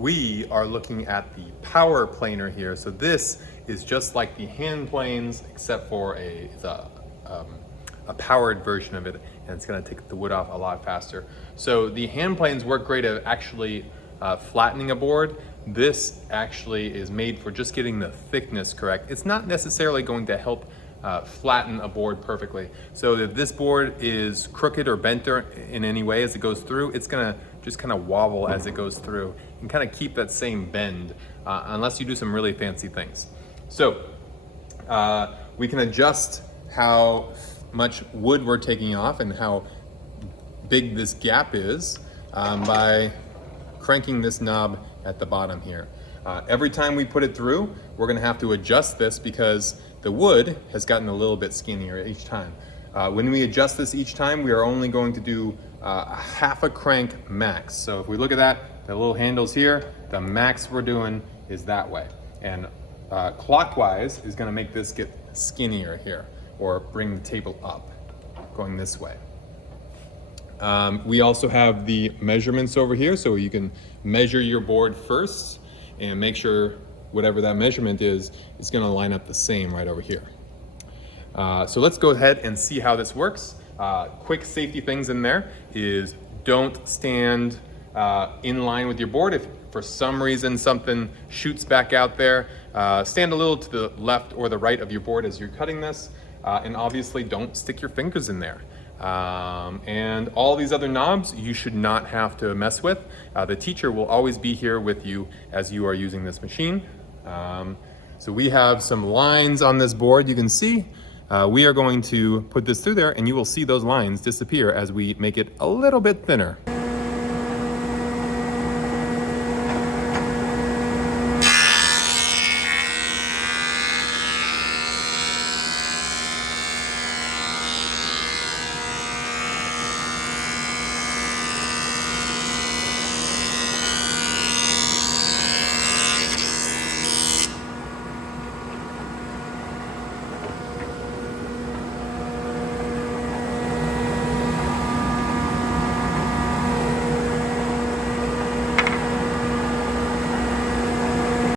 we are looking at the power planer here. So this is just like the hand planes, except for a powered version of it, and it's gonna take the wood off a lot faster. So the hand planes work great at actually flattening a board. This actually is made for just getting the thickness correct. It's not necessarily going to help flatten a board perfectly. So if this board is crooked or bent in any way as it goes through, it's gonna just kind of wobble as it goes through and kind of keep that same bend unless you do some really fancy things. So we can adjust how much wood we're taking off and how big this gap is by cranking this knob at the bottom here. Every time we put it through, we're gonna have to adjust this because the wood has gotten a little bit skinnier each time. When we adjust this each time, we are only going to do a half a crank max. So if we look at that, the little handles here, the max we're doing is that way. And clockwise is gonna make this get skinnier here, or bring the table up, going this way. We also have the measurements over here, so you can measure your board first and make sure whatever that measurement is gonna line up the same right over here. So let's go ahead and see how this works. Quick safety things in there is don't stand in line with your board. If for some reason something shoots back out there, stand a little to the left or the right of your board as you're cutting this, and obviously don't stick your fingers in there. And all these other knobs you should not have to mess with. The teacher will always be here with you as you are using this machine. So we have some lines on this board you can see. We are going to put this through there and you will see those lines disappear as we make it a little bit thinner.